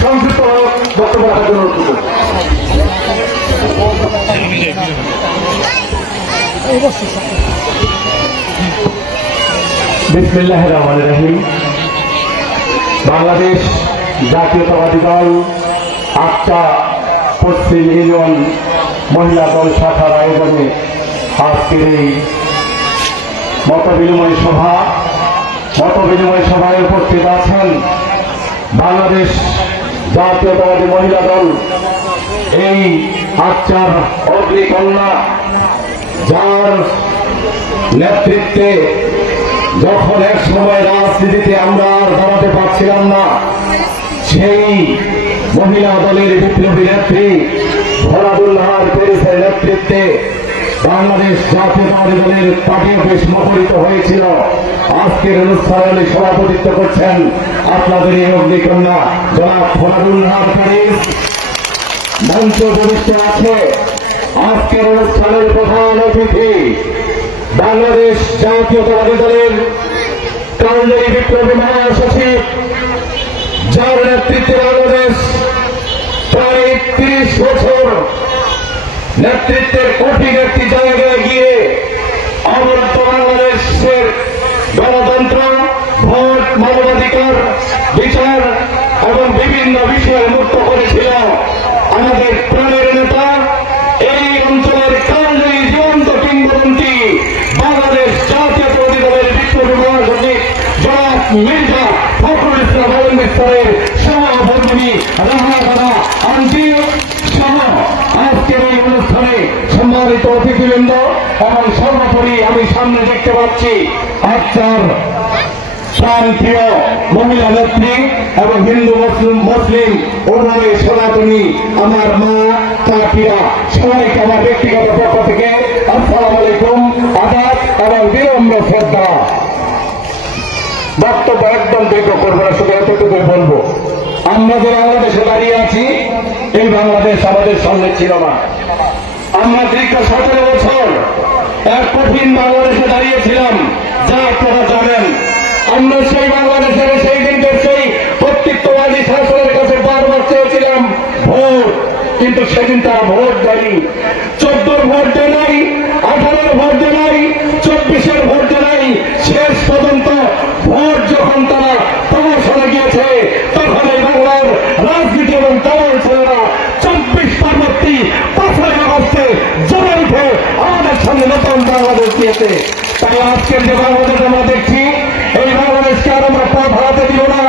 সংক্ষিপ্ত বক্তব্য রাখার জন্য অনুরোধ করছি। বিসমিল্লাহির রহমানির রহিম। বাংলাদেশ জাতীয়তাবাদী দল আটটা পশ্চিম ইউনিয়ন মহিলা দল শাখার আয়োজনে আজকের এই মতবিনিময় সভায় উপস্থিত আছেন বাংলাদেশ জাতীয়তাবাদী মহিলা দল, এই আটটার অগ্নিকন্যা, যার নেতৃত্বে যখন এক সময় রাজনীতিতে আমরা আর দাঁড়াতে পারছিলাম না, সেই মহিলা দলের বিপ্লবী নেত্রী ভরাদুল্লাহর পেরিসের নেতৃত্বে বাংলাদেশ জাতীয়তাবাদী দলের পার্টি অফিস মুখরিত হয়েছিল। আজকের অনুষ্ঠানে সভাপতিত্ব করছেন আপনাদের এই অগ্নিকন্যা জনাব ভরাদুল্লাহর পেরিস। মঞ্চ উপবিষ্ট আছে আজকের অনুষ্ঠানের প্রধান অতিথি বাংলাদেশ জাতীয়তাবাদী দলের কালজয়ী বিপ্লবী মহাসচিব, যার নেতৃত্বে বাংলাদেশ প্রায় ৩০ বছর নেতৃত্বের কঠিন একটি জায়গায় গিয়ে আমরা বাংলাদেশের গণতন্ত্র, ভোট, মানবাধিকার, বিচার এবং বিভিন্ন বিষয়ে মুক্ত করেছিল। আমাদের প্রাণের নেতা, এই অঞ্চলের কালজয়ী জীবন্ত কিংবদন্তি বাংলাদেশ জাতীয়তাবাদী দলের বিপ্লবী মহাসচিব জনাব মির্জা ফখরুল ইসলাম আলমগীরের সহধর্মিণী রাহানা আন্টি সহ আজকের এই অনুষ্ঠানে সম্মানিত অতিথিবৃন্দ এবং সর্বোপরি আমি সামনে দেখতে পাচ্ছি আজকের প্রাণপ্রিয় মহিলা নেত্রী এবং হিন্দু মুসলিম উভয় সনাতনী আমার মা কাকিরা, সবাইকে আমার ব্যক্তিগত পক্ষ থেকে আসসালামু আলাইকুম, আদাব এবং বিনম্র শ্রদ্ধা। বক্তব্য একদম দীর্ঘ করবো না, শুধু এতটুকু বলবো, আমরা যে বাংলাদেশে দাঁড়িয়ে আছি, এই বাংলাদেশ আমাদের সামনে ছিল না। আমরা দীর্ঘ 17 বছর এক কঠিন বাংলাদেশে দাঁড়িয়েছিলাম, যা আপনারা জানেন। আমরা সেই বাংলাদেশের সেই দিনকে সেই কর্তৃত্ববাদী শাসনের কাছে বারবার চেয়েছিলাম ভোট, কিন্তু সেদিন তারা ভোট দেয়নি। 14 ভোট দেয় নাই, 18 ভোট দেয় নাই, 24 ভোট দেয় নাই। শেষ পর্যন্ত ভোট যখন তারা প্রমোশনে গিয়েছে, তখন এই বাংলার রাজনীতি এবং দল ছেলেরা 24 পরবর্তী 5 আগস্টে জমে উঠে আমাদের সামনে নতুন বাংলাদেশ দিয়েছে। তাই আজকের যে বাংলাদেশ আমরা দেখছি, এই বাংলাদেশকে আর আমরা পথ হারাতে দিব না।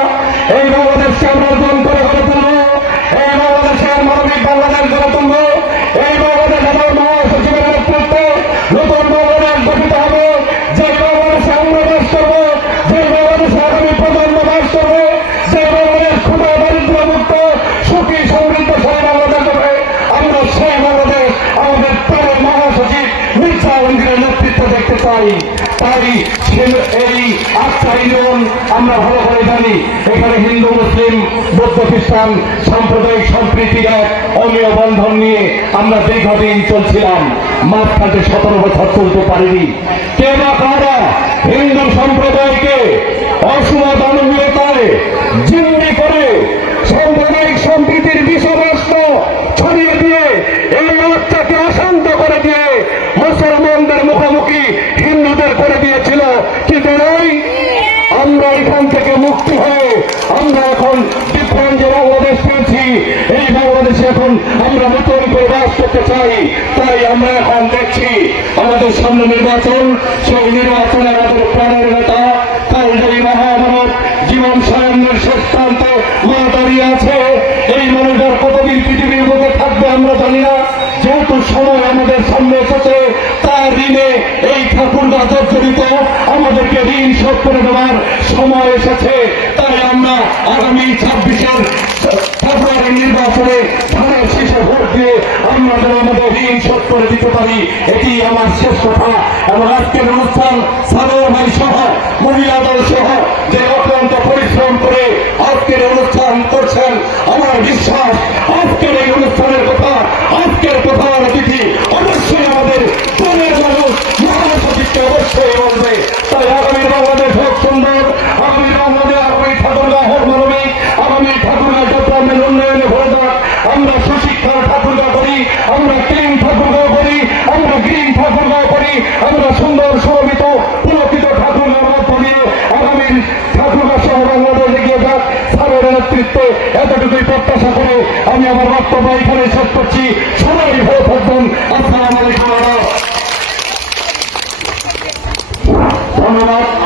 এই বাংলাদেশকে আমরা অর্জন করে গড়ে তুলব। এই বাংলাদেশে আর মানবিক বাংলাদেশ গড়ে তুলব। এই বাংলাদেশ আমার মহাসচিবের নেতৃত্বে নতুন বাংলাদেশ গঠিত হবে, যে বাংলাদেশে আমরা বাস করব, যে বাংলাদেশে আগামী প্রজন্ম বাস করবে, যে বাংলাদেশ ক্ষুধা দারিদ্র মুক্ত সুখী সমৃদ্ধশালী বাংলাদেশ হবে। আমরা সেই বাংলাদেশ আমাদের প্রাণের মহাসচিব মির্জা আলমগীরের নেতৃত্ব দেখতে চাই। তাই এই আটটা ইউনিয়ন আমরা ভালো করে জানি, এখানে হিন্দু মুসলিম বৌদ্ধ খ্রিস্টান সাম্প্রদায়িক সম্প্রীতির এক অমীয় বন্ধন নিয়ে আমরা দীর্ঘদিন চলছিলাম। মাঝখানে 17 বছর চলতে পারিনি। কে বা কারা হিন্দু সম্প্রদায়কে অসমাধানতায় জিম্মি করে সাম্প্রদায়িক সম্প্রীতির বিষয়বস্তু ছড়িয়ে দিয়ে এই রাতটাকে অশান্ত করে দিয়ে মুসলমানদের মুখোমুখি হিন্দুদের করে দিয়েছিল। কিন্তু আমরা এখান থেকে মুক্তি হয়ে আমরা এখন ডিফারেন্ট যে বাংলাদেশ পেয়েছি, এই বাংলাদেশে এখন আমরা নতুন করে বাস করতে চাই। তাই আমরা এখন দেখছি আমাদের সামনে নির্বাচন, সেই নির্বাচনে আমাদের প্রাণের নেতা কালজয়ী মহামানব জীবন সায়নের শেষ প্রান্তে মা দাঁড়িয়ে আছে। এই মানুষের কতদিন পৃথিবীর বুকে থাকবে আমরা জানি না, যেহেতু সময় আমাদের সামনে এসেছে, তার ঋণে এই ঠাকুরগা জর্জরিত, আমাদেরকে ঋণ শোধ করে দেওয়ার সময় এসেছে। তাই আমরা আগামী 26 ফেব্রুয়ারি নির্বাচনে ধানের শীষে ভোট দিয়ে আমরা যেন আমাদের ঋণ শোধ করে দিতে পারি, এটি আমার শেষ কথা। এবং আজকের অনুষ্ঠান সাগর ভাই সহ মহিলা দল সহ যে অক্লান্ত পরিশ্রম করে আজকের অনুষ্ঠান করছেন, আমার বিশ্বাস আজকের এই অনুষ্ঠানের কথা, আজকের প্রধান অতিথি অবশ্যই আমাদের দলের মানুষ মহাসচিবকে অবশ্যই বলবে। তাই আগামী বাংলাদেশ হোক সুন্দর, আগামী বাংলাদেশ, আগামী ঠাকুরগা হোক মানবিক, আমার বক্তব্য এখানে শেষ করছি। সবাই ভালো থাকবেন। আসসালামু আলাইকুম। ধন্যবাদ।